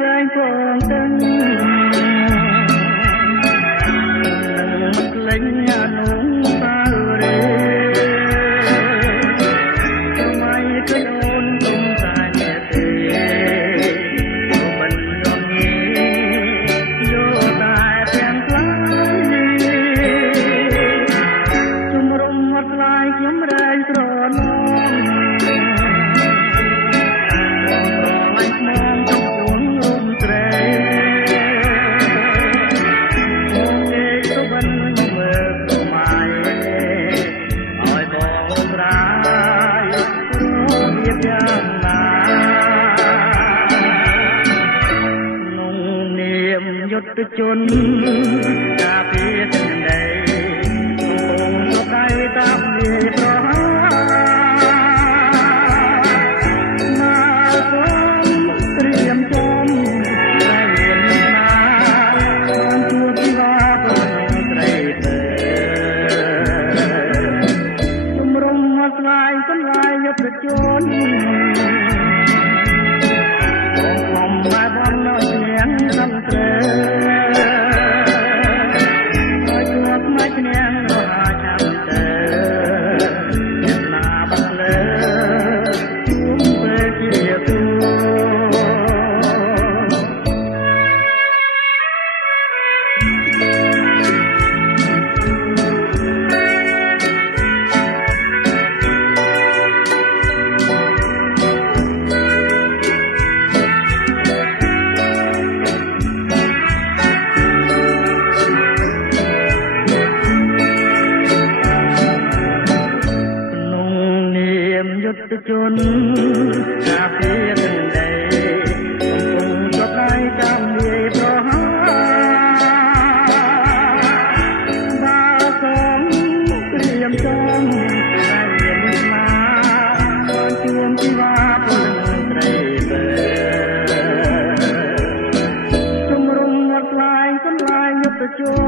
វែងពងទឹកក្លែងអានុសាវរីថ្មីឃើញអូនទុំតែទេមិនយំញីយកតែទាំងខ្លាំងជំរុំអត់ខ្លាយខ្ញុំរែងត្រនងយុទ្ធជនការពារទឹកដីបងសុខដៃតាមវាប្រហាមកសូមត្រៀមចំតែមានណាបានជួបជីវ៉ាប្រត្រីទៅជំរុំមកស្លាយសន្លាយយុទ្ធជនបងបែបបងនៅទាំងសំត្រេយុទ្ធជនការពារទឹកដីកំពុងចុះដៃតាមវាប្រហាបាសងត្រៀមចំតែមានស្មាជួមជីវ៉ាពលត្រីបើជំរុំអត់ខ្លាយសន្លាយយុទ្ធជន